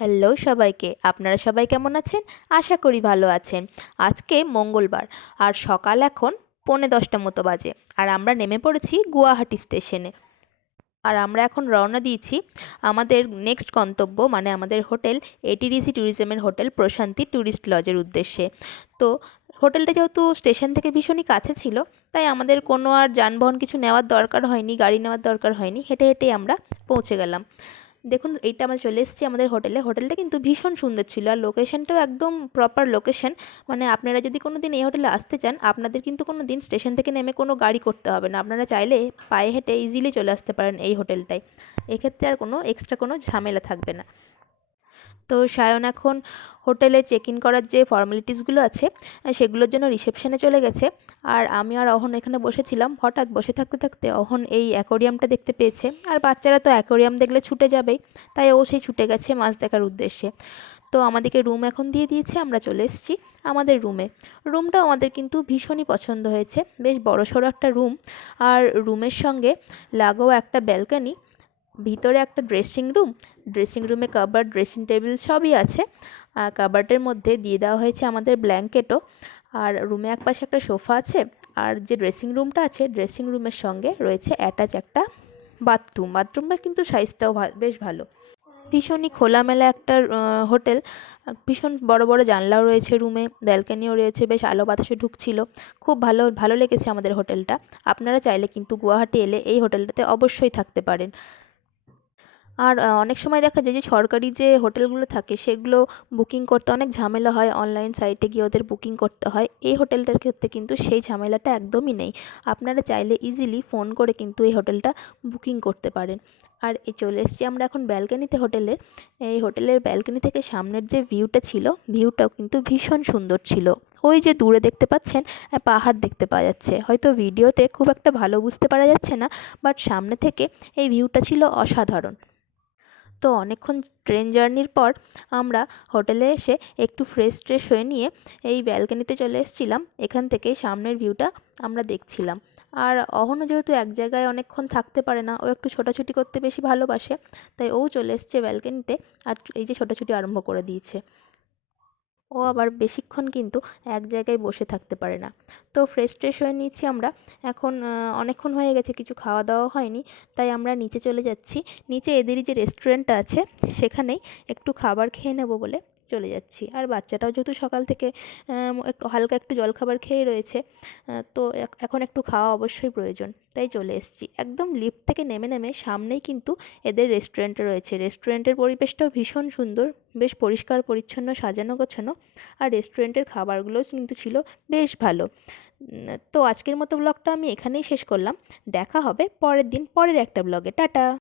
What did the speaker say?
Hello সবাইকে, আপনারা সবাই কেমন আছেন? আশা করি ভালো আছেন। আজকে মঙ্গলবার আর সকাল এখন 9:45 মতো বাজে, আর আমরা নেমে পড়েছি গুয়াহাটি স্টেশনে। আর আমরা এখন রওনা দিয়েছি আমাদের নেক্সট গন্তব্য, মানে আমাদের হোটেল এটিডিসি ট্যুরিজমের হোটেল প্রশান্তি ট্যুরিস্ট লজের উদ্দেশ্যে। তো হোটেলটা যেহেতু স্টেশন থেকে ভীষণই কাছে ছিল, তাই আমাদের কোনো আর যানবাহন কিছু নেওয়ার দরকার হয়নি, গাড়ি নেওয়ার দরকার হয়নি, হেঁটে হেঁটেই আমরা পৌঁছে গেলাম। দেখুন, এইটা আমরা চলে এসেছি আমাদের হোটেলে। হোটেলটা কিন্তু ভীষণ সুন্দর ছিল, আর লোকেশনটাও একদম প্রপার লোকেশন। মানে আপনারা যদি কোনো দিন এই হোটেলে আসতে চান, আপনাদের কিন্তু কোনো দিন স্টেশন থেকে নেমে কোনো গাড়ি করতে হবে না। আপনারা চাইলে পায়ে হেঁটে ইজিলি চলে আসতে পারেন এই হোটেলটায়। এক্ষেত্রে আর কোনো এক্সট্রা কোনো ঝামেলা থাকবে না। তো সায়ন এখন হোটেলে চেক ইন করার যে ফর্মালিটিসগুলো আছে সেগুলোর জন্য রিসেপশনে চলে গেছে। আর আমি আর অহন এখানে বসেছিলাম। হঠাৎ বসে থাকতে থাকতে অহন এই অ্যাকোরিয়ামটা দেখতে পেয়েছে, আর বাচ্চারা তো অ্যাকোরিয়াম দেখলে ছুটে যাবেই, তাই ও সেই ছুটে গেছে মাছ দেখার উদ্দেশ্যে। তো আমাদেরকে রুম এখন দিয়ে দিয়েছে, আমরা চলে এসেছি আমাদের রুমে। রুমটাও আমাদের কিন্তু ভীষণই পছন্দ হয়েছে, বেশ বড়সড় একটা রুম। আর রুমের সঙ্গে লাগোয়া একটা ব্যালকনি, ভিতরে একটা ড্রেসিং রুম, ড্রেসিং রুমে কাবার্ড, ড্রেসিং টেবিল সবই আছে। কাবার্ডের মধ্যে দিয়ে দেওয়া হয়েছে আমাদের ব্ল্যাঙ্কেটও। আর রুমে একপাশে একটা সোফা আছে। আর যে ড্রেসিং রুমটা আছে, ড্রেসিং রুমের সঙ্গে রয়েছে অ্যাটাচ একটা বাথরুম। বাথরুমটা কিন্তু সাইজটাও বেশ ভালো। ভীষণই খোলামেলা একটা হোটেল। ভীষণ বড় বড় জানলাও রয়েছে রুমে, ব্যালকনিও রয়েছে, বেশ আলো বাতাসে ঢুকছিল। খুব ভালো ভালো লেগেছে আমাদের হোটেলটা। আপনারা চাইলে কিন্তু গুয়াহাটি এলে এই হোটেলটাতে অবশ্যই থাকতে পারেন। আর অনেক সময় দেখা যায় যে সরকারি যে হোটেলগুলো থাকে সেগুলো বুকিং করতে অনেক ঝামেলা হয়, অনলাইন সাইটে গিয়ে ওদের বুকিং করতে হয়। এই হোটেলটার ক্ষেত্রে কিন্তু সেই ঝামেলাটা একদমই নেই। আপনারা চাইলে ইজিলি ফোন করে কিন্তু এই হোটেলটা বুকিং করতে পারেন। আর এই চলে এসেছি আমরা এখন ব্যালকনিতে হোটেলের। এই হোটেলের ব্যালকনি থেকে সামনের যে ভিউটা ছিল, ভিউটাও কিন্তু ভীষণ সুন্দর ছিল। ওই যে দূরে দেখতে পাচ্ছেন পাহাড় দেখতে পাওয়া যাচ্ছে। হয়তো ভিডিওতে খুব একটা ভালো বুঝতে পারা যাচ্ছে না, বাট সামনে থেকে এই ভিউটা ছিল অসাধারণ। তো অনেকক্ষণ ট্রেন জার্নির পর আমরা হোটেলে এসে একটু ফ্রেশ ট্রেশ হয়ে নিয়ে এই ব্যালকনিতে চলে এসেছিলাম। এখান থেকে সামনের ভিউটা আমরা দেখছিলাম। আর অহনও যেহেতু এক জায়গায় অনেকক্ষণ থাকতে পারে না, ও একটু ছোটাছুটি করতে বেশি ভালোবাসে, তাই ও চলে এসছে ব্যালকনিতে। আর এই যে ছোটাছুটি আরম্ভ করে দিয়েছে। ও আবার বেশিক্ষণ কিন্তু এক জায়গায় বসে থাকতে পারে না। তো ফ্রেশ ট্রেশ হয়ে নিচ্ছি আমরা। এখন অনেকক্ষণ হয়ে গেছে, কিছু খাওয়া দাওয়া হয়নি, তাই আমরা নিচে চলে যাচ্ছি। নিচে এদেরই যে রেস্টুরেন্টটা আছে সেখানেই একটু খাবার খেয়ে নেব বলে চলে যাচ্ছি। আর বাচ্চাটাও যেহেতু সকাল থেকে একটু হালকা একটু জলখাবার খেয়ে রয়েছে, তো এখন একটু খাওয়া অবশ্যই প্রয়োজন, তাই চলে এসেছি। একদম লিফট থেকে নেমে নেমে সামনেই কিন্তু এদের রেস্টুরেন্টটা রয়েছে। রেস্টুরেন্টের পরিবেশটাও ভীষণ সুন্দর, বেশ পরিষ্কার পরিচ্ছন্ন, সাজানো গোছানো। আর রেস্টুরেন্টের খাবারগুলোও কিন্তু ছিল বেশ ভালো। তো আজকের মতো ব্লগটা আমি এখানেই শেষ করলাম। দেখা হবে পরের দিন পরের একটা ব্লগে। টাটা।